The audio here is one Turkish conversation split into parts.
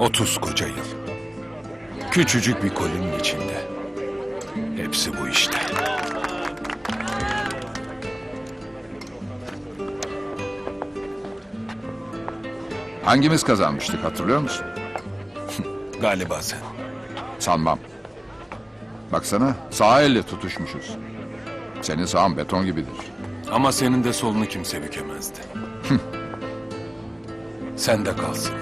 30 koca yıl. Küçücük bir kolinin içinde. Hepsi bu işte. Hangimiz kazanmıştık hatırlıyor musun? Galiba sen. Sanmam. Baksana sağ elle tutuşmuşuz. Senin sağın beton gibidir. Ama senin de solunu kimse bükemezdi. Sen de kalsın.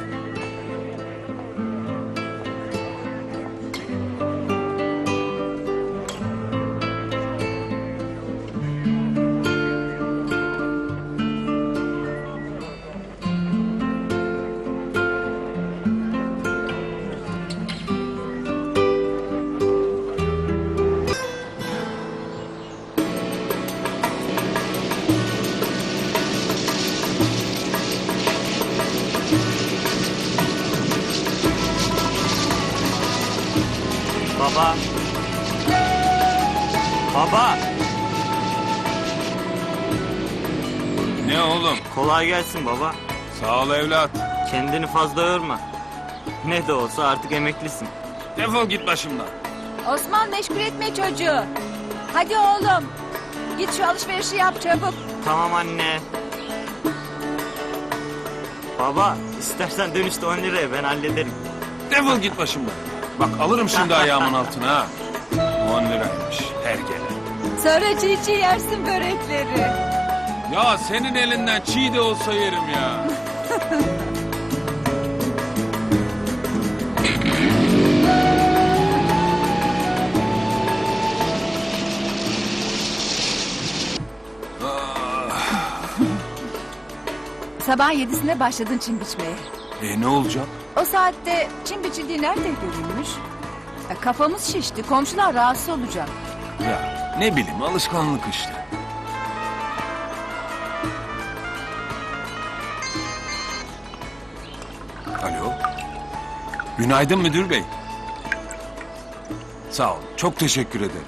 Baba. Baba. Ne oğlum? Kolay gelsin baba. Sağ ol evlat. Kendini fazla yorma. Ne de olsa artık emeklisin. Defol git başımdan. Osman meşgul etme çocuğu. Hadi oğlum. Git şu alışverişi yap çabuk. Tamam anne. Baba istersen dönüşte 10 liraya ben hallederim. Defol git başımdan. Bak alırım şimdi ayağımın altına ha. 10 liraymış her gelen. Sonra çiğ çiğ yersin börekleri. Ya senin elinden çiğ de olsa yerim ya. Sabah 7'sinde başladın çim biçmeye. Ne olacak? O saatte çim biçildiği nerede görülmüş? Kafamız şişti. Komşular rahatsız olacak. Ya ne bileyim alışkanlık işte. Alo. Günaydın müdür bey. Sağ ol. Çok teşekkür ederim.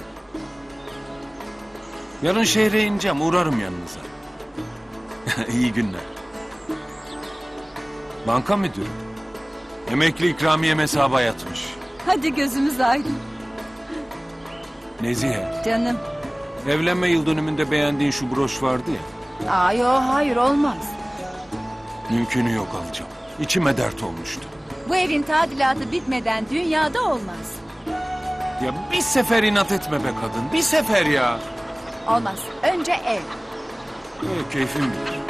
Yarın şehre ineceğim. Uğrarım yanınıza. İyi günler. Banka müdürü. Emekli ikramiyem hesaba yatmış. Hadi gözümüz aydın. Nezihe, Canım. evlenme yıl dönümünde beğendiğin şu broş vardı ya. Hayır olmaz. Mümkünü yok alacağım. İçime dert olmuştu. Bu evin tadilatı bitmeden dünyada olmaz. Ya bir sefer inat etme be kadın. Bir sefer ya. Olmaz. Önce ev. Keyfim bilir.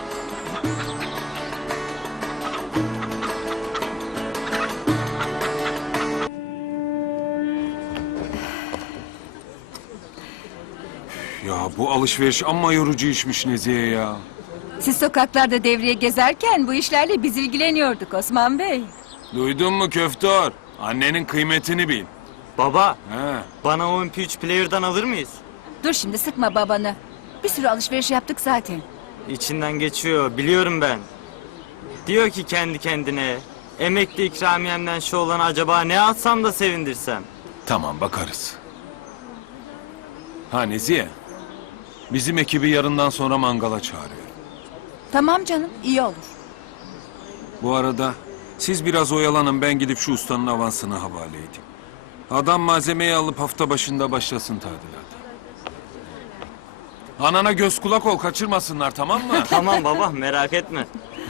Ya bu alışveriş amma yorucu işmiş Nezihe ya. Siz sokaklarda devriye gezerken bu işlerle biz ilgileniyorduk Osman Bey. Duydun mu köftor? Annenin kıymetini bil. Baba He. bana o MP3 player'dan alır mıyız? Dur şimdi sıkma babanı. Bir sürü alışveriş yaptık zaten. İçinden geçiyor biliyorum ben. Diyor ki kendi kendine emekli ikramiyemden şu olanı acaba ne alsam da sevindirsem. Tamam bakarız. Ha Nezihe. Bizim ekibi yarından sonra mangala çağırıyor. Tamam canım iyi olur. Bu arada siz biraz oyalanın, ben gidip şu ustanın avansını havale edeyim. Adam malzemeyi alıp hafta başında başlasın tadilata. Anana göz kulak ol, kaçırmasınlar, tamam mı? Tamam baba merak etme.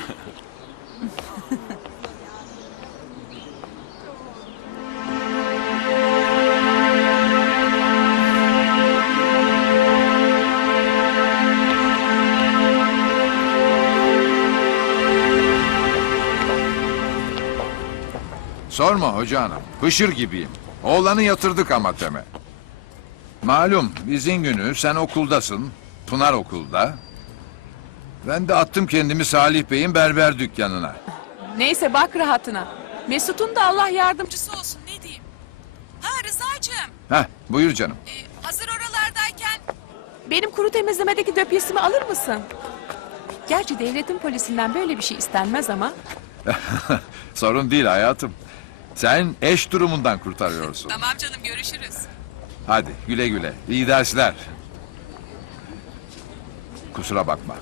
Sorma hoca hanım. Hışır gibiyim. Oğlanı yatırdık amateme. Malum izin günü sen okuldasın. Pınar okulda. Ben de attım kendimi Salih Bey'in berber dükkanına. Neyse bak rahatına. Mesut'un da Allah yardımcısı olsun ne diyeyim. Ha Rıza'cığım Heh buyur canım. hazır oralardayken benim kuru temizlemedeki döpyesimi alır mısın? Gerçi devletin polisinden böyle bir şey istenmez ama. Sorun değil hayatım. Sen eş durumundan kurtarıyorsun. Tamam canım görüşürüz. Hadi güle güle. İyi dersler. Kusura bakma.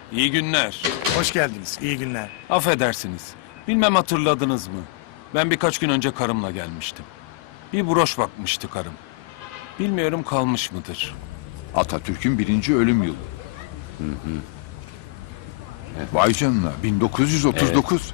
İyi günler. Hoş geldiniz. İyi günler. Affedersiniz. Bilmem hatırladınız mı? Ben birkaç gün önce karımla gelmiştim. Bir broş bakmıştı karım. Bilmiyorum kalmış mıdır? Atatürk'ün 1. ölüm yılı. Vay canına 1939.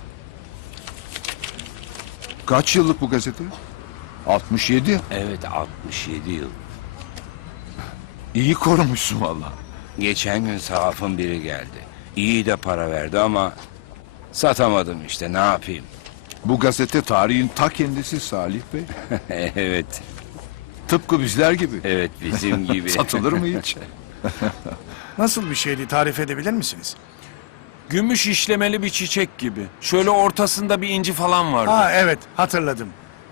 Kaç yıllık bu gazete? 67. Evet 67 yıl. İyi korumuşsun valla. Geçen gün sahafın biri geldi. İyi de para verdi ama satamadım işte ne yapayım. Bu gazete tarihin ta kendisi Salih Bey. Evet, Tıpkı bizler gibi. evet bizim gibi. Satılır mı hiç? Nasıl bir şeydi tarif edebilir misiniz? Gümüş işlemeli bir çiçek gibi. Şöyle ortasında bir inci falan vardı. Ha evet hatırladım.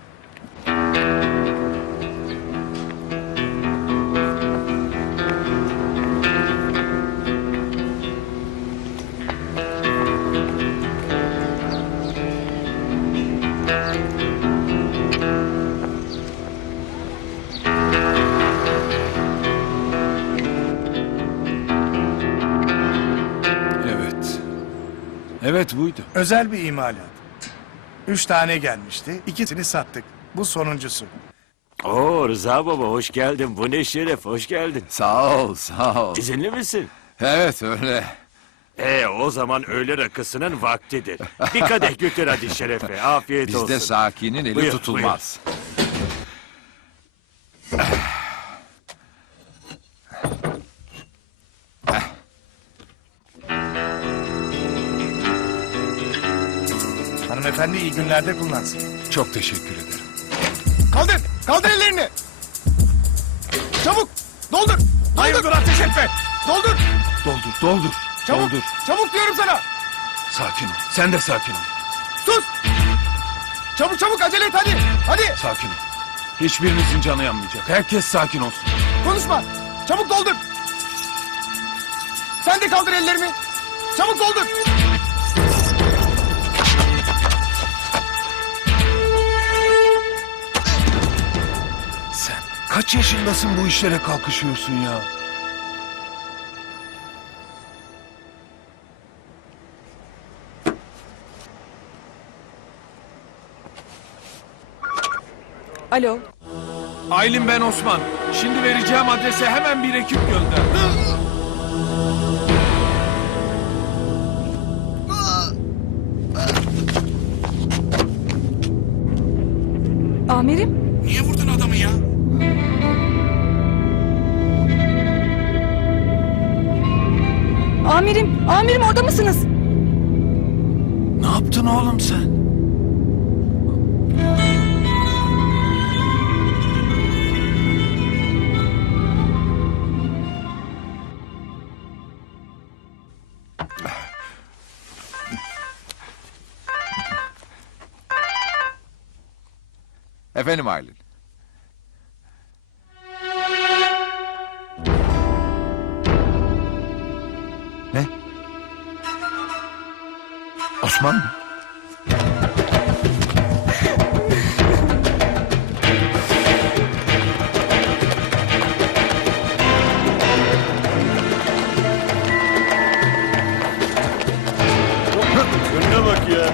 Evet. Evet buydu. Özel bir imalat. 3 tane gelmişti. 2'sini sattık. Bu sonuncusu. Oo Rıza baba hoş geldin. Bu ne şeref hoş geldin. Sağ ol, sağ ol. İzinli misin? Evet öyle. O zaman öğle rakısının vaktidir. Bir kadeh götür hadi şerefe. Afiyet olsun. Bizde sakinin eli Buyur, tutulmaz. Hanımefendi iyi günlerde kullansın. Çok teşekkür ederim. Kaldır! Kaldır ellerini! Çabuk! Doldur! Hayırdır ateş etme! Doldur! Doldur, doldur. Çabuk! Doldur. Çabuk diyorum sana! Sakin ol. Sen de sakin ol. Sus! Çabuk çabuk acele et hadi! Hadi! Sakin ol. Hiçbirinizin canı yanmayacak. Herkes sakin olsun. Konuşma! Çabuk doldur! Sen de kaldır ellerini! Çabuk doldur! Sen kaç yaşındasın bu işlere kalkışıyorsun ya? Alo. Aylin ben Osman. Şimdi vereceğim adrese hemen bir ekip gönder. Amirim, Niye vurdun adamı ya? amirim orada mısınız? Ne yaptın oğlum sen? Efendim Aylin. Ne? Osman mı? Önüne bak ya.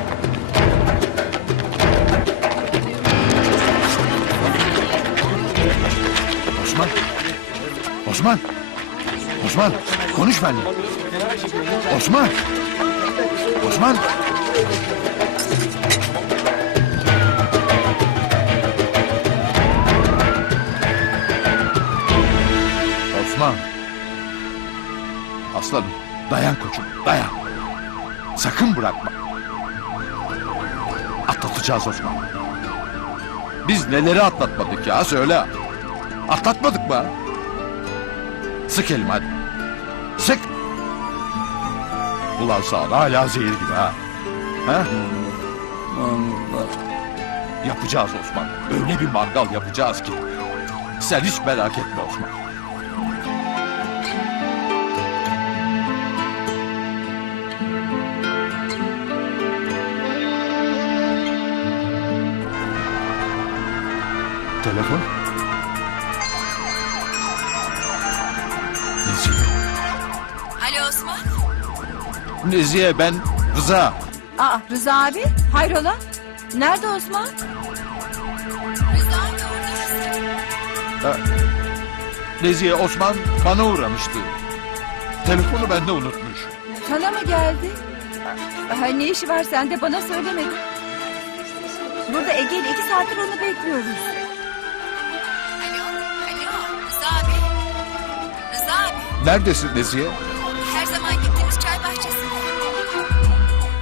Osman. Osman. Osman. Konuş benimle. Osman. Osman. Osman. Aslanım. Dayan koçum. Dayan. Sakın bırakma. Atlatacağız Osman. Biz neleri atlatmadık ya söyle. Atlatmadık mı? Sık elimi hadi. Sık. Ulan sağ ol, hala zehir gibi ha. Ha? Yapacağız Osman. Öyle bir mangal yapacağız ki. Sen hiç merak etme Osman. Telefon? Ne zili? Alo Osman. Nezihe ben Rıza. Aa Rıza abi hayrola? Nerede Osman? Rıza abi orada. Nezihe Osman bana uğramıştı. Telefonu bende unutmuş. Sana mı geldi? Ne işi var sende bana söylemedin. Burada Ege ile 2 saattir onu bekliyoruz. Alo Rıza abi. Rıza abi. Neredesin Nezihe?